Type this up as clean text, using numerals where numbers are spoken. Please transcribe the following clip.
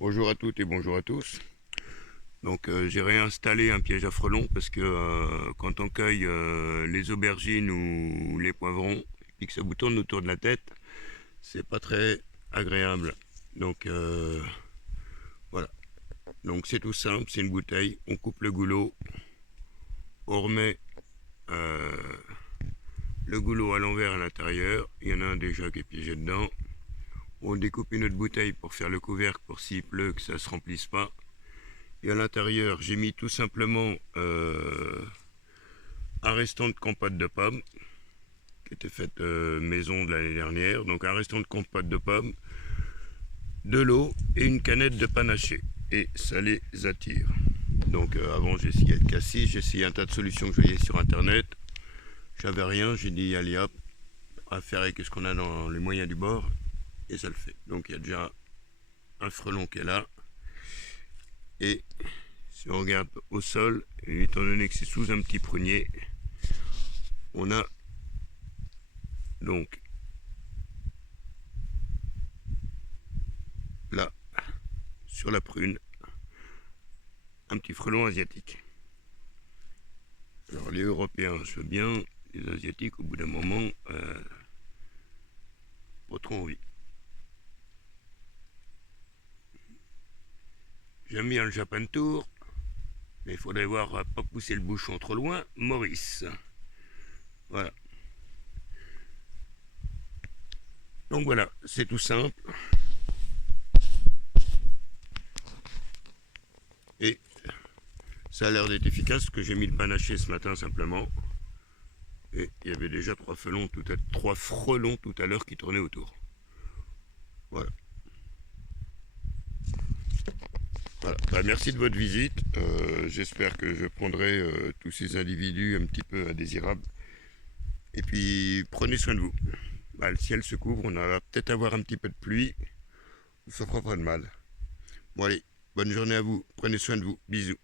Bonjour à toutes et bonjour à tous. Donc j'ai réinstallé un piège à frelons parce que quand on cueille les aubergines ou les poivrons et que ça vous tourne autour de la tête, c'est pas très agréable. Donc voilà. Donc c'est tout simple, c'est une bouteille, on coupe le goulot, on remet euh, le goulot à l'envers à l'intérieur, il y en a un déjà qui est piégé dedans. On découpe une autre bouteille pour faire le couvercle pour s'il pleut que ça se remplisse pas. Et à l'intérieur, j'ai mis tout simplement un restant de compote de pommes qui était faite maison de l'année dernière. Donc un restant de compote de pommes, de l'eau et une canette de panaché. Et ça les attire. Donc avant j'essayais le cassis, j'ai essayé un tas de solutions que je voyais sur internet. J'avais rien, j'ai dit allez hop, à faire avec ce qu'on a dans les moyens du bord. Et ça le fait. Donc il y a déjà un frelon qui est là. Et si on regarde au sol, étant donné que c'est sous un petit prunier, on a donc là, sur la prune, un petit frelon asiatique. Alors les Européens, je veux bien, les Asiatiques, au bout d'un moment, pas trop envie. J'aime bien le Japan Tour, mais il faudrait voir pas pousser le bouchon trop loin. Maurice. Voilà. Donc voilà, c'est tout simple. Et ça a l'air d'être efficace, parce que j'ai mis le panaché ce matin simplement. Et il y avait déjà trois frelons tout à l'heure qui tournaient autour. Voilà. Voilà. Bah, merci de votre visite. J'espère que je prendrai tous ces individus un petit peu indésirables. Et puis prenez soin de vous. Bah, le ciel se couvre, on va peut-être avoir un petit peu de pluie. Ça fera pas de mal. Bon allez, bonne journée à vous. Prenez soin de vous. Bisous.